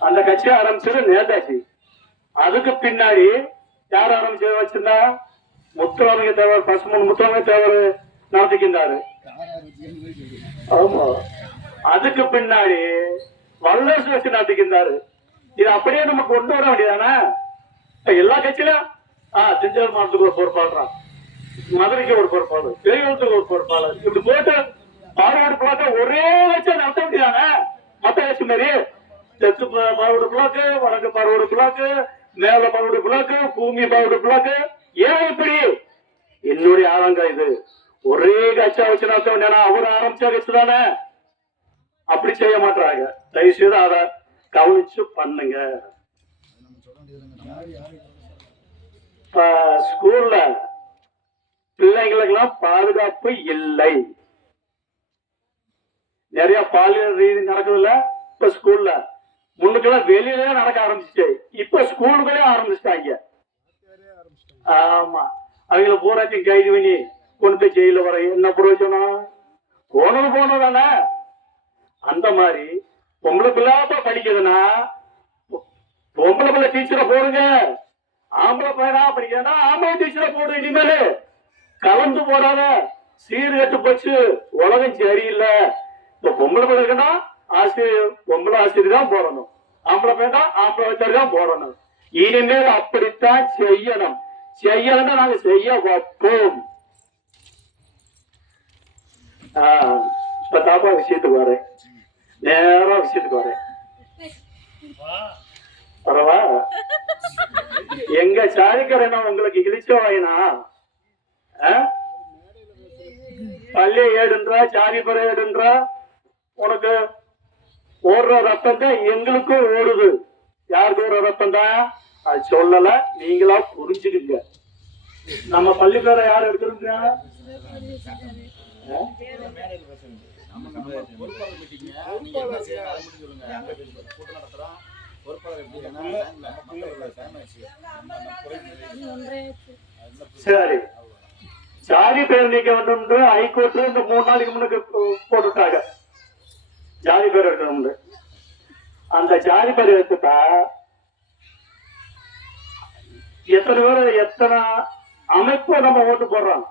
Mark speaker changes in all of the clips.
Speaker 1: அந்த கட்சி ஆரம்பிச்சது நேதாஜி. அதுக்கு பின்னாடி யார் ஆரம்பிச்சு வச்சிருந்தா முத்துராமலிங்க தேவர் பசுமன் முத்துராமலிங்க தேவர் நடத்திக்கின்றாரு ஆமா. அதுக்கு பின்னாடி வல்லரசு வச்சு நடத்திக்கின்றாரு இது அப்படியே நம்ம கொண்டு வர வேண்டியதானே? எல்லா கட்சியிலும் ஆஹ் திண்டுக்கல் மாவட்டத்துக்கு ஒரு பொறுப்பாளரான் மதுரைக்கு ஒரு பொறுப்பாளர் பெரியவத்துக்கு ஒரு பொறுப்பாளர். இப்படி போட்டு பாலோடு பிளாக்க ஒரே வச்சு நடத்த வேண்டியதானே? மத்த கட்சி மாதிரி தெற்கு பா- பிளாக்கு வடக்கு பாலோடு பிளாக்கு மேல பாலோடு பிளாக்கு பூமி பாலோடு பிளாக்கு ஏன் இப்படி? என்னுடைய ஆதங்கம் இது. ஒரே கட்சா வச்சு நடத்த அவர் ஆரம்பிச்ச கட்சி தானே. அப்படி செய்ய மாட்டாங்க. தயவு செய்து அதை கவனிச்சு பண்ணுங்க. இப்ப ஸ்கூல்ல பிள்ளைங்களுக்கெல்லாம் பாதுகாப்பு இல்லை. நிறைய பாலியல் ரீதி நடக்குதுல்ல? இப்ப ஸ்கூல்ல முன்னுக்கெல்லாம் வெளியில நடக்க ஆரம்பிச்சிச்சு இப்ப ஸ்கூலுக்குள்ளே ஆரம்பிச்சிட்டாங்க. ஆமா. அவங்கள பூராச்சும் கைது பண்ணி கொண்டு போய் ஜெயில வர என்ன பிரயோஜனம் போனது போனதானே அந்த மாதிரி பொம்பளை பிள்ளாப்ப படிக்குதுன்னா பொம்பளை பிள்ளை டீச்சரை போடுங்க. ஆம்பளை பையனா படிக்கிறா ஆம்பளை டீச்சரை போடு இனிமேல். கலந்து போடாத. சீர்கட்டு போச்சு. உலகம் சரியில்லை. இப்ப பொம்பளை பிள்ளை ஆசிரியர் பொம்பளை ஆசிரியர் தான் போடணும். ஆம்பளை பையனா ஆம்பளை ஆசிரியர் தான் போடணும். இனிமேல் அப்படித்தான் செய்யணும். செய்யணும்னா நாங்க செய்ய வைப்போம். ஆஹ் இப்ப தாப்பா விஷயத்துக்கு வரேன். நேரா விஷயத்துக்கு வரேன். பரவா எங்க சாதிக்கிறேன்னா உங்களுக்கு இழிச்ச வாயினா? பள்ளி ஏடுன்றா சாரிபுர ஏடுன்றா? உனக்கு ஓடுற ரத்தம் தான் எங்களுக்கும் ஓடுது. யாருக்கு ஓடுற ரத்தம் தான் அது சொல்லல. நீங்களா புரிஞ்சுக்குங்க. நம்ம பள்ளிக்கூட யார் எடுத்துருங்க
Speaker 2: நம்ம
Speaker 1: சரி. ஜாதி பேர் நீக்க வேண்டும் ஹைகோர்ட் இந்த மூணு நாளைக்கு முன்னுக்கு போட்டுட்டாங்க. ஜாதி பேர் எடுக்கணும்னு அந்த ஜாதி பேர் எடுத்துட்டா எத்தனை பேர் எத்தனை அமைப்பு நம்ம ஓட்டு போடுறோம்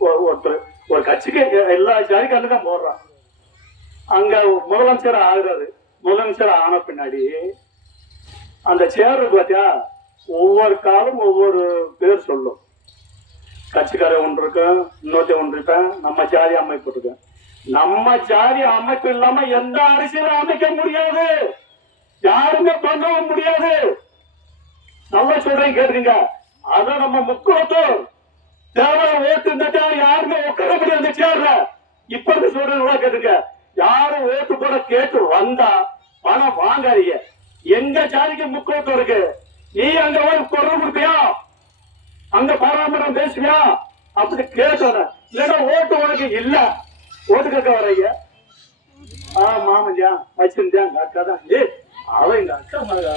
Speaker 1: ஒருத்தர் ஒரு கட்சிக்கு எல்லா ஜாதிக்காரனுக்கும் தான் போடுறான் அங்க முதலமைச்சர் ஆகுறாரு. முதலமைச்சர் ஆன பின்னாடி அந்த சேர் பார்த்தியா பாத்தியா? ஒவ்வொரு காலம் ஒவ்வொரு பேர் சொல்லும். கட்சிக்காரன் ஒன்று இருக்கும் இன்னொருத்தன் ஒன்று இருப்பேன் நம்ம ஜாதி அமைப்பு இருக்கேன். நம்ம ஜாதி அமைப்பு இல்லாம எந்த அரசியலும் அமைக்க முடியாது. யாருமே பண்ணவும் முடியாது. நல்லா சொல்றேன் கேட்டுங்க அதான் நம்ம முக்கியத்துவம் தேவை ஓட்டு இருந்துட்டா யாருமே உட்கார முடியாது சேர்ல இப்ப இருந்து சொல்றது கேட்டுங்க யாரும் ஓட்டு போட கேட்டு வந்தா பணம் வாங்காதீங்க. எங்க ஜாதிக்கு முக்கியத்துவம் இருக்கு? நீ அங்க போய் குரல் கொடுப்பியா? அங்க பாராமரம் பேசுவியா? அப்படி கேட்டோம் இல்லைன்னா ஓட்டு உனக்கு இல்லை. ஓட்டு கேட்க வர்றீங்க ஆ மாமன்யா வச்சிருந்தா எங்க அக்கா தான். ஏ அவன் எங்க அக்கா மகா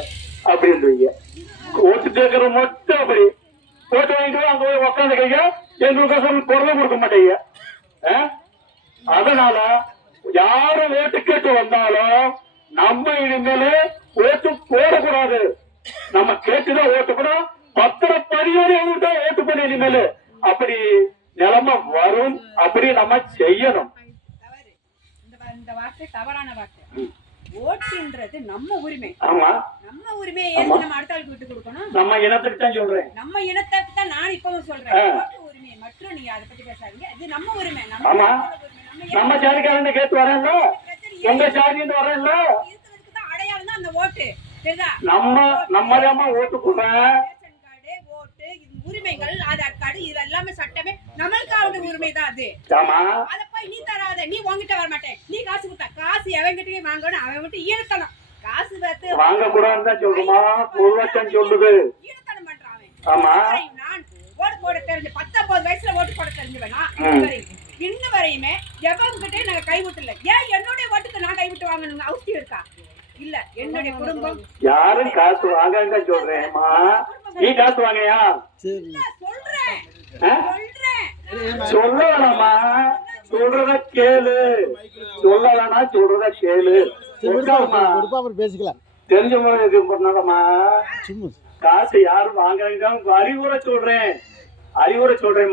Speaker 1: அப்படின்றீங்க. ஓட்டு கேட்கற மட்டும் அப்படி. ஓட்டு வாங்கிட்டு அங்க போய் உட்காந்துக்கீங்க எங்களுக்கு குரல் கொடுக்க மாட்டீங்க. அதனால யாரும் ஓட்டு கேட்டு வந்தாலும் நம்ம இனிமேல் ஓட்டு போடக்கூடாது. நம்ம கேட்டுதான் ஓட்டு கூட பத்திர பதிவோடு எழுதிட்டா ஓட்டு பண்ணி இனிமேல். அப்படி நிலைமை வரும். அப்படி நம்ம செய்யணும்.
Speaker 3: இந்த வார்த்தை தவறான வார்த்தை. ஓட்டுன்றது நம்ம உரிமை. நம்ம உரிமையை ஏன் நம்ம அடுத்த ஆளுக்கு விட்டு கொடுக்கணும்?
Speaker 1: நம்ம இனத்துக்கு தான் சொல்றேன்.
Speaker 3: நம்ம இனத்துக்கு தான் நான் இப்பவும் சொல்றேன். ஓட்டு உரிமை மற்றும் நீங்க அதை பத்தி பேசாதீங்க. இது நம்ம உரிமை. நம்ம. நம்ம
Speaker 1: ஜாதிக்காரன் கேட்டு வரேன்ல. உங்க
Speaker 3: ஏன்
Speaker 1: ஜாதின்னு வரேன்ல.
Speaker 3: இருக்கிறதுக்கு தான் அடையாளம் தான் அந்த ஓட்டு. தெரியுதா?
Speaker 1: நம்ம நம்ம ஓட்டு போடுறேன்
Speaker 3: ரேஷன் கார்டு ஓட்டு இது உரிமைகள் ஆதார் கார்டு இது எல்லாமே சட்டமே நம்மளுக்கான உரிமை தான் அது அத போய் நீ தராத நீ உன்கிட்ட வர மாட்டேன் நீ காசு கொடுத்தா காசு எவன்கிட்டயும் வாங்கணும் அவன் விட்டு ஈழத்தனம் காசு பார்த்து
Speaker 1: வாங்க கூடாதுன்னு தான் சொல்லுமா பொதுவட்டம் சொல்லுது.
Speaker 3: ஈழத்தனம் பண்றான் அவன்.
Speaker 1: ஆமா.
Speaker 3: நான் ஓட்டு போட தெரிஞ்சு பத்தொன்பது வயசுல ஓட்டு போட தெரிஞ்சவனா. இன்ன வரையுமே எவங்கிட்டே நாங்க கைவிட்டல. ஏன் என்னுடைய ஓட்டுக்கு நான் கைவிட்டு வாங்கணும் அவசியம் இருக்கா? இல்ல என்னுடைய குடும்பம்.
Speaker 1: யாரும் காசு வாங்க சொல்றேன்மா நீ காசு வாங்கயா? சொல்ல வேணாமா சொல்றத கேளு. சொல்ல வேணா சொல்றத கேளு.
Speaker 4: பேசிக்கலாம்.
Speaker 1: தெரிஞ்சவங்க இது பண்ணாதம்மா
Speaker 4: சும்மா.
Speaker 1: காசு யாரும் வாங்குறாங்க அறிவுரை சொல்றேன். அறிவுரை சொல்றேன்